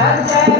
ಸರ್ಜನ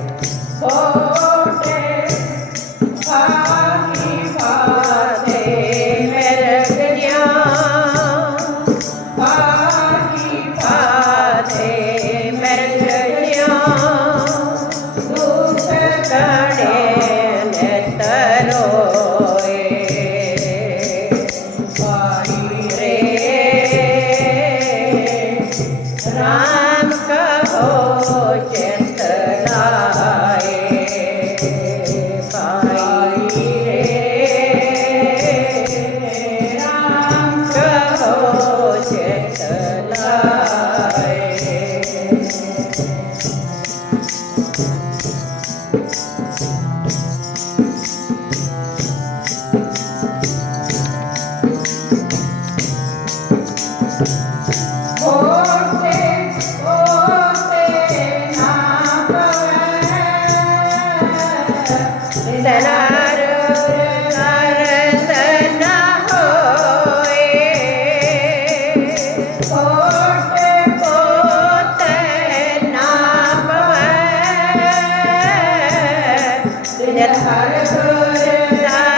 Then I that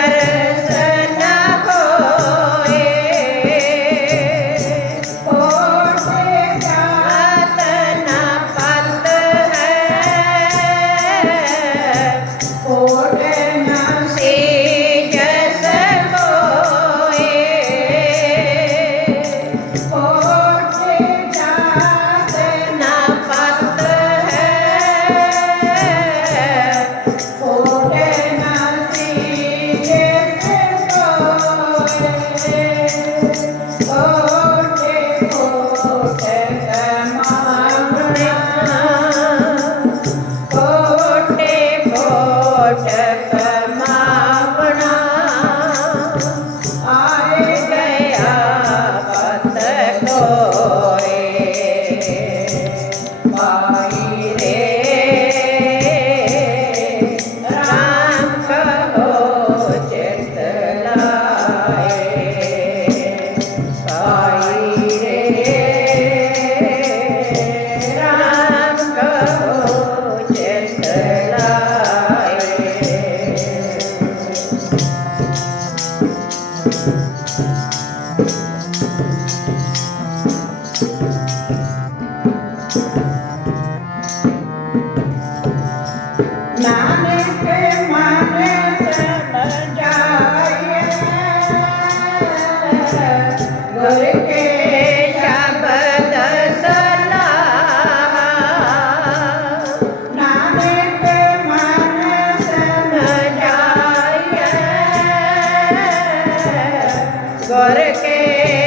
করছে घर के